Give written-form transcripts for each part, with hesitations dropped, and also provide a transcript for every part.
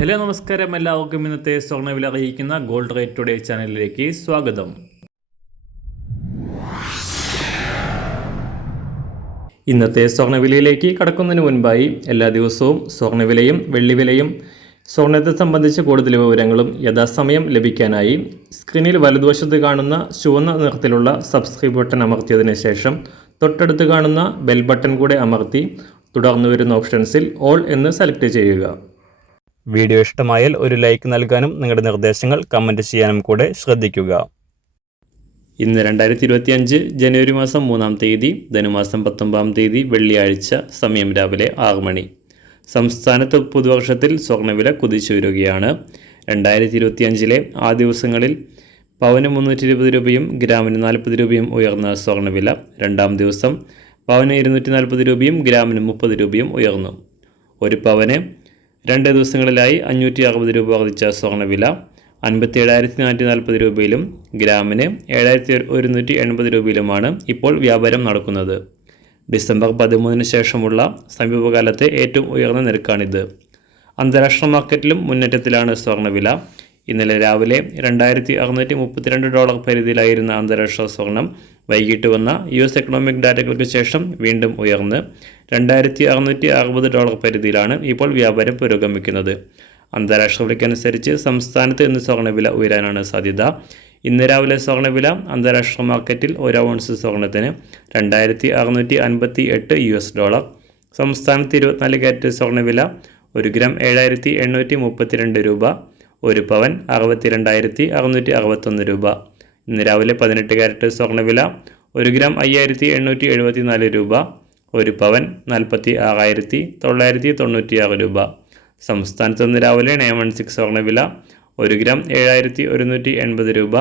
Hello നമസ്കാരം, എല്ലാവർക്കും ഇന്നത്തെ സ്വർണ്ണവില അറിയിക്കുന്ന ഗോൾഡ് റേറ്റ് ടുഡേ ചാനലിലേക്ക് സ്വാഗതം. ഇന്നത്തെ സ്വർണ്ണവിലയിലേക്ക് കടക്കുന്നതിന് മുൻപായി എല്ലാ ദിവസവും സ്വർണ്ണവിലയും വെള്ളിവിലയും സ്വർണ്ണത്തെ സംബന്ധിച്ച് കൂടുതൽ വിവരങ്ങളും യഥാസമയം ലഭിക്കാനായി സ്ക്രീനിൽ വലതുവശത്ത് കാണുന്ന ചുവന്ന നിറത്തിലുള്ള സബ്സ്ക്രൈബ് ബട്ടൺ അമർത്തിയതിനു ശേഷം തൊട്ടടുത്ത് കാണുന്ന ബെൽ ബട്ടൺ കൂടെ അമർത്തി തുടർന്ന് വരുന്ന ഓപ്ഷൻസിൽ ഓൾ എന്ന് സെലക്ട് ചെയ്യുക. വീഡിയോ ഇഷ്ടമായാൽ ഒരു ലൈക്ക് നൽകാനും നിങ്ങളുടെ നിർദ്ദേശങ്ങൾ കമൻറ്റ് ചെയ്യാനും കൂടെ ശ്രദ്ധിക്കുക. ഇന്ന് 2025 ജനുവരി മാസം 3-ാം തീയതി, ധനുമാസം 19-ാം തീയതി വെള്ളിയാഴ്ച, സമയം രാവിലെ 6 മണി. സംസ്ഥാനത്ത് പുതുവർഷത്തിൽ സ്വർണ്ണവില കുതിച്ചുയരുകയാണ്. 2025 ആ ദിവസങ്ങളിൽ പവന് 320 രൂപയും ഗ്രാമിന് 40 രൂപയും ഉയർന്ന സ്വർണ്ണവില രണ്ടാം ദിവസം പവന് 240 രൂപയും ഗ്രാമിന് 30 രൂപയും ഉയർന്നു. ഒരു പവന് 2 ദിവസങ്ങളിലായി 560 രൂപ വർദ്ധിച്ച സ്വർണ്ണവില 57,440 രൂപയിലും ഗ്രാമിന് 7,180 രൂപയിലുമാണ് ഇപ്പോൾ വ്യാപാരം നടക്കുന്നത്. ഡിസംബർ 13-ന് ശേഷമുള്ള സമീപകാലത്തെ ഏറ്റവും ഉയർന്ന നിരക്കാണിത്. അന്താരാഷ്ട്ര മാർക്കറ്റിലും മുന്നേറ്റത്തിലാണ് സ്വർണ്ണവില. ഇന്നലെ രാവിലെ $2,632 പരിധിയിലായിരുന്ന അന്താരാഷ്ട്ര സ്വർണം വൈകിട്ട് വന്ന US എക്കണോമിക് ഡാറ്റകൾക്ക് ശേഷം വീണ്ടും ഉയർന്ന് $2,660 പരിധിയിലാണ് ഇപ്പോൾ വ്യാപാരം പുരോഗമിക്കുന്നത്. അന്താരാഷ്ട്ര വിലയ്ക്കനുസരിച്ച് സംസ്ഥാനത്ത് ഇന്ന് സ്വർണ്ണവില ഉയരാനാണ് സാധ്യത. ഇന്ന് രാവിലെ സ്വർണ്ണവില അന്താരാഷ്ട്ര മാർക്കറ്റിൽ 1 ഔൺസ് സ്വർണത്തിന് $2,658. സംസ്ഥാനത്ത് 24 കാരറ്റ് സ്വർണ്ണവില 1 ഗ്രാം 7,832 രൂപ. ഒരു പവൻ 62,661 രൂപ. ഇന്ന് രാവിലെ 18 കാരറ്റ് സ്വർണ്ണവില 1 ഗ്രാം 5,874 രൂപ. ഒരു പവൻ 46,996 രൂപ. സംസ്ഥാനത്ത് ഇന്ന് രാവിലെ 916 സ്വർണ്ണവില 1 ഗ്രാം 7,180 രൂപ.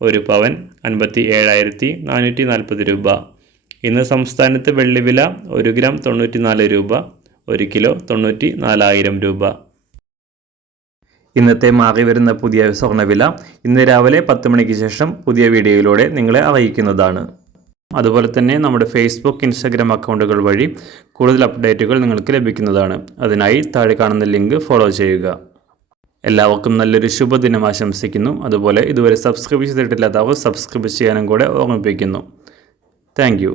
ഒരു പവൻ 57,440 രൂപ. ഇന്ന് സംസ്ഥാനത്ത് വെള്ളിവില 1 ഗ്രാം 94 രൂപ. 1 കിലോ 94,000 രൂപ. ഇന്നത്തെ മാറി വരുന്ന പുതിയ സ്വർണ്ണവില ഇന്ന് രാവിലെ 10 മണിക്ക് ശേഷം പുതിയ വീഡിയോയിലൂടെ നിങ്ങളെ അറിയിക്കുന്നതാണ്. അതുപോലെ തന്നെ നമ്മുടെ ഫേസ്ബുക്ക്, ഇൻസ്റ്റാഗ്രാം അക്കൗണ്ടുകൾ വഴി കൂടുതൽ അപ്ഡേറ്റുകൾ നിങ്ങൾക്ക് ലഭിക്കുന്നതാണ്. അതിനായി താഴെ കാണുന്ന ലിങ്ക് ഫോളോ ചെയ്യുക. എല്ലാവർക്കും നല്ലൊരു ശുഭദിനം ആശംസിക്കുന്നു. അതുപോലെ ഇതുവരെ സബ്സ്ക്രൈബ് ചെയ്തിട്ടില്ലാത്തവർ സബ്സ്ക്രൈബ് ചെയ്യാനും കൂടെ ഓർമ്മിപ്പിക്കുന്നു. താങ്ക്